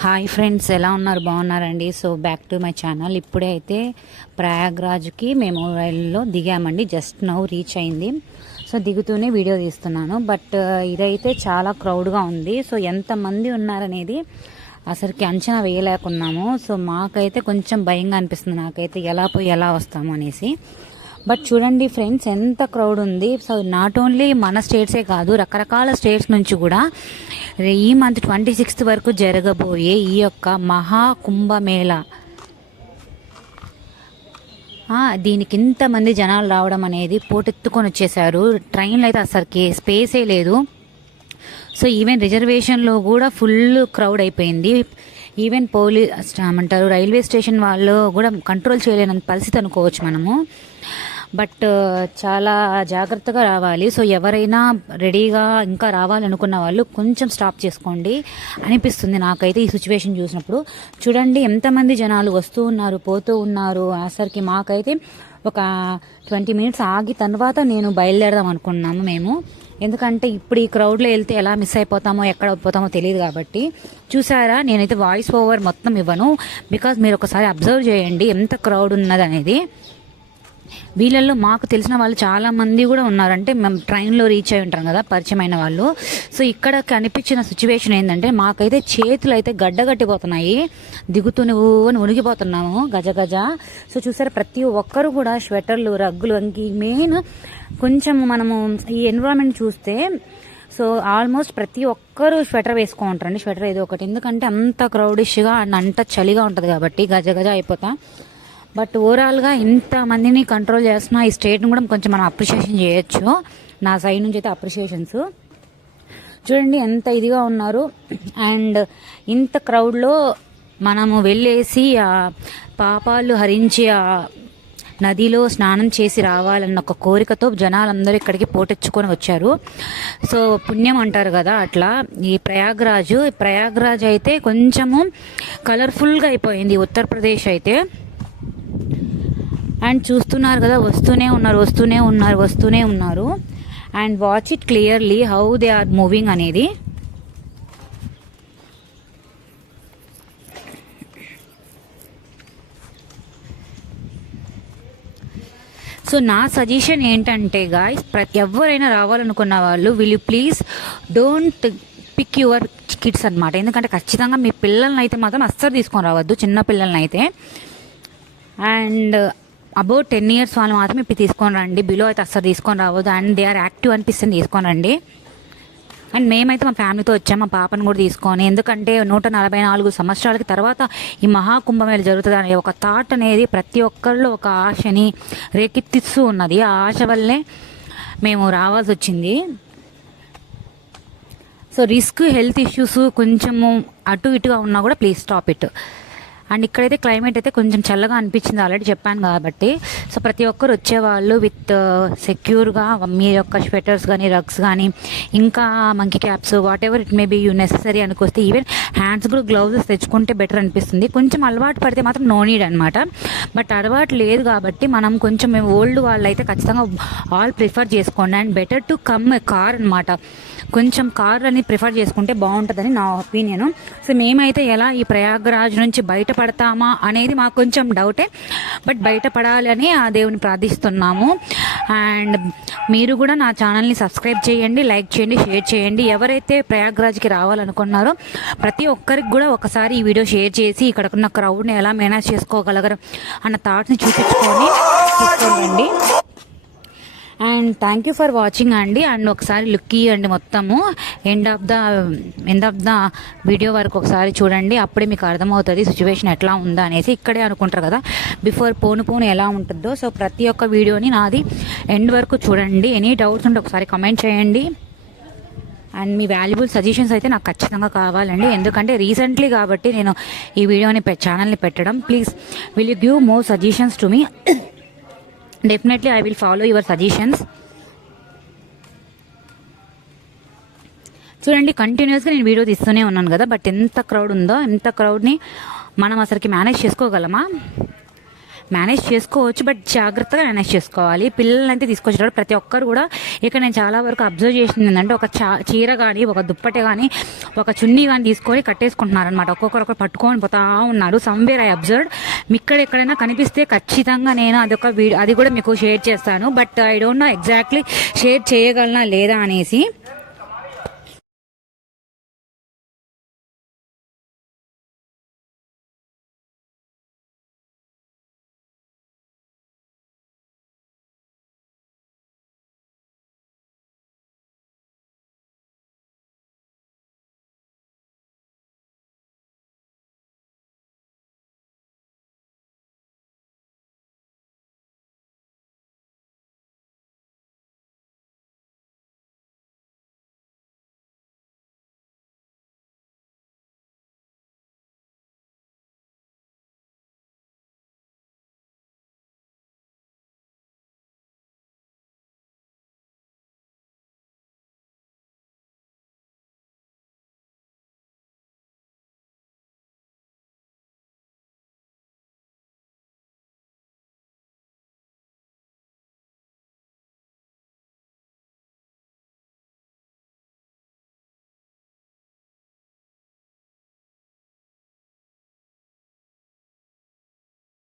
Hi friends ఎలా ఉన్నారు? బాగున్నారండి? So back to my channel. ఇప్పుడే అయితే ప్రయాగ్రాజ్కి మేము రైల్లో దిగామండి. జస్ట్ నౌ రీచ్ అయింది. సో దిగుతూనే వీడియో తీస్తున్నాను. బట్ ఇదైతే చాలా క్రౌడ్గా ఉంది. సో ఎంతమంది ఉన్నారనేది అసలుకి అంచనా వేయలేకున్నాము. సో మాకైతే కొంచెం భయంగా అనిపిస్తుంది. నాకైతే ఎలా పోయి ఎలా వస్తాము అనేసి. బట్ చూడండి ఫ్రెండ్స్ ఎంత క్రౌడ్ ఉంది. సో నాట్ ఓన్లీ మన స్టేట్సే కాదు రకరకాల స్టేట్స్ నుంచి కూడా ఈ మంత్ ట్వంటీ సిక్స్త్ వరకు జరగబోయే ఈ యొక్క మహా కుంభమేళ. దీనికి ఇంతమంది జనాలు రావడం అనేది పోటెత్తుకొని వచ్చేసారు. ట్రైన్లో అయితే అసలుకి స్పేసే లేదు. సో ఈవెన్ రిజర్వేషన్లో కూడా ఫుల్ క్రౌడ్ అయిపోయింది. ఈవెన్ పోలీస్ ఏమంటారు రైల్వే స్టేషన్ వాళ్ళు కూడా కంట్రోల్ చేయలేని పరిస్థితి అనుకోవచ్చు మనము. బట్ చాలా జాగ్రత్తగా రావాలి. సో ఎవరైనా రెడీగా ఇంకా రావాలనుకున్న వాళ్ళు కొంచెం స్టాప్ చేసుకోండి అనిపిస్తుంది నాకైతే ఈ సిచ్యువేషన్ చూసినప్పుడు. చూడండి ఎంతమంది జనాలు వస్తూ ఉన్నారు పోతూ ఉన్నారు. ఆసరికి మాకైతే ఒక ట్వంటీ మినిట్స్ ఆగి తర్వాత నేను బయలుదేరదాం అనుకున్నాము మేము. ఎందుకంటే ఇప్పుడు ఈ క్రౌడ్లో వెళ్తే ఎలా మిస్ అయిపోతామో ఎక్కడ అయిపోతామో తెలియదు కాబట్టి. చూసారా? నేనైతే వాయిస్ ఓవర్ మొత్తం ఇవ్వను. బికాజ్ మీరు ఒకసారి అబ్జర్వ్ చేయండి ఎంత క్రౌడ్ ఉన్నది అనేది వీళ్ళల్లో మాకు తెలిసిన వాళ్ళు చాలామంది కూడా ఉన్నారు. అంటే మేము ట్రైన్లో రీచ్ అయి ఉంటాం కదా పరిచయమైన వాళ్ళు. సో ఇక్కడ కనిపించిన సిచ్యువేషన్ ఏంటంటే మాకైతే చేతులు అయితే గడ్డగట్టిపోతున్నాయి. దిగుతూనే నువ్వు అని ఉనిగిపోతున్నాము గజ గజ. సో చూసారా ప్రతి ఒక్కరు కూడా స్వెటర్లు రగ్గులు అంకి మెయిన్ కొంచెం మనము ఈ ఎన్విరాన్మెంట్ చూస్తే సో ఆల్మోస్ట్ ప్రతి ఒక్కరు స్వెటర్ వేసుకో ఉంటారండి. స్వెటర్ ఏదో ఒకటి. ఎందుకంటే అంత క్రౌడిష్గా అండ్ అంత చలిగా ఉంటుంది కాబట్టి గజ గజ అయిపోతా. బట్ ఓవరాల్గా ఇంతమందిని కంట్రోల్ చేస్తున్న ఈ స్టేట్ని కూడా కొంచెం మనం అప్రిషియేషన్ చేయొచ్చు. నా సైడ్ నుంచి అయితే అప్రిషియేషన్స్. చూడండి ఎంత ఇదిగా ఉన్నారు. అండ్ ఇంత క్రౌడ్లో మనము వెళ్ళేసి ఆ పాపాలు హరించి ఆ నదిలో స్నానం చేసి రావాలన్న ఒక కోరికతో జనాలందరూ ఇక్కడికి పోటెచ్చుకొని వచ్చారు. సో పుణ్యం అంటారు కదా అట్లా. ఈ ప్రయాగ్రాజ్ ప్రయాగ్రాజ్ అయితే కొంచెము కలర్ఫుల్గా అయిపోయింది. ఉత్తరప్రదేశ్ అయితే. అండ్ చూస్తున్నారు కదా వస్తూనే ఉన్నారు వస్తూనే ఉన్నారు వస్తూనే ఉన్నారు. And watch it clearly how they are moving అనేది. సో నా సజెషన్ ఏంటంటే గాయస్ ప్రతి ఎవరైనా రావాలనుకున్న వాళ్ళు will you please don't pick your kids అనమాట ఎందుకంటే ఖచ్చితంగా మీ పిల్లల్ని అయితే మాత్రం అస్సలు తీసుకొని రావద్దు చిన్న పిల్లల్ని అయితే అండ్ అబౌట్ టెన్ ఇయర్స్ వాళ్ళు మాత్రం ఇప్పుడు తీసుకొని రండి. బిలో అయితే అస్సలు తీసుకొని రావద్దు. అండ్ దే ఆర్ యాక్టివ్ అనిపిస్తుంది తీసుకొని రండి. అండ్ మేమైతే మా ఫ్యామిలీతో వచ్చాం. మా పాపను కూడా తీసుకొని. ఎందుకంటే నూట నలభై నాలుగు సంవత్సరాలకి తర్వాత ఈ మహాకుంభమేళ జరుగుతుంది అనే ఒక థాట్ అనేది ప్రతి ఒక్కరిలో ఒక ఆశని రేకెత్తిస్తూ ఉన్నది. ఆ ఆశ వల్లే మేము రావాల్సి వచ్చింది. సో రిస్క్ హెల్త్ ఇష్యూస్ కొంచెము అటు ఇటుగా ఉన్నా కూడా ప్లీజ్ స్టాప్ ఇట్. అండ్ ఇక్కడైతే క్లైమేట్ అయితే కొంచెం చల్లగా అనిపించింది ఆల్రెడీ చెప్పాను కాబట్టి. సో ప్రతి ఒక్కరు వచ్చేవాళ్ళు విత్ సెక్యూర్గా మీ యొక్క స్వెటర్స్ కానీ రగ్స్ కానీ ఇంకా monkey caps whatever it may be you necessary అనుకొస్తే even hands కూడా గ్లౌజెస్ తెచ్చుకుంటే బెటర్ అనిపిస్తుంది. కొంచెం అలవాటు పడితే మాత్రం నో నీడ్ అనమాట బట్ అలవాటు లేదు కాబట్టి మనం కొంచెం మేము ఓల్డ్ వాళ్ళు అయితే ఖచ్చితంగా ఆల్ ప్రిఫర్ చేసుకోండి. And better to come car అనమాట కొంచెం కార్ అని ప్రిఫర్ చేసుకుంటే బాగుంటుందని నా ఒపీనియన్. సో మేమైతే ఎలా ఈ ప్రయాగరాజ్ నుంచి బయటపడతామా అనేది మాకు కొంచెం డౌటే. బట్ బయటపడాలని ఆ దేవుని ప్రార్థిస్తున్నాము. అండ్ మీరు కూడా నా ఛానల్ని సబ్స్క్రైబ్ చేయండి లైక్ చేయండి షేర్ చేయండి. ఎవరైతే ప్రయాగ్రాజ్కి రావాలనుకున్నారో ప్రతి ఒక్కరికి కూడా ఒకసారి ఈ వీడియో షేర్ చేసి ఇక్కడ ఉన్న క్రౌడ్ని ఎలా మేనేజ్ చేసుకోగలగరు అన్న థాట్ని చూపించుకొని తీసుకోండి. And thank you for watching అండి అండ్ ఒకసారి లుక్ ఇవ్వండి మొత్తము. End of the end of the video వరకు ఒకసారి చూడండి. అప్పుడే మీకు అర్థమవుతుంది సిచ్యువేషన్ ఎట్లా ఉందా అనేసి. ఇక్కడే అనుకుంటారు కదా. బిఫోర్ పోను పోను ఎలా ఉంటుందో. సో ప్రతి ఒక్క వీడియోని నాది ఎండ్ వరకు చూడండి. ఎనీ డౌట్స్ ఉంటే ఒకసారి కమెంట్ చేయండి. అండ్ మీ వాల్యుబుల్ సజెషన్స్ అయితే నాకు ఖచ్చితంగా కావాలండి. ఎందుకంటే రీసెంట్లీ కాబట్టి నేను ఈ వీడియోని ఛానల్ని పెట్టడం. Please will you give more suggestions to me definitely I will follow your suggestions చూడండి కంటిన్యూస్గా నేను వీడియో తీస్తూనే ఉన్నాను కదా బట్ ఎంత క్రౌడ్ ఉందో ఎంత క్రౌడ్ని మనం అసలుకి మేనేజ్ చేసుకోగలమా? మేనేజ్ చేసుకోవచ్చు బట్ జాగ్రత్తగా మేనేజ్ చేసుకోవాలి. పిల్లలంటే తీసుకొచ్చేటప్పుడు ప్రతి ఒక్కరు కూడా ఇక్కడ నేను చాలా వరకు అబ్జర్వ్ చేసింది ఏంటంటే ఒక చా చీర కానీ ఒక దుప్పటి కానీ ఒక చున్నీ కానీ తీసుకొని కట్టేసుకుంటున్నారు అనమాట ఒక్కొక్కరు ఒకరు పట్టుకొని పోతా ఉన్నారు. సమ్వేర్ ఐ అబ్జర్వ్ ఇక్కడ ఎక్కడైనా కనిపిస్తే ఖచ్చితంగా నేను అదొక వీడియో అది కూడా మీకు షేర్ చేస్తాను. But I don't know exactly share చేయగలనా లేదా అనేసి.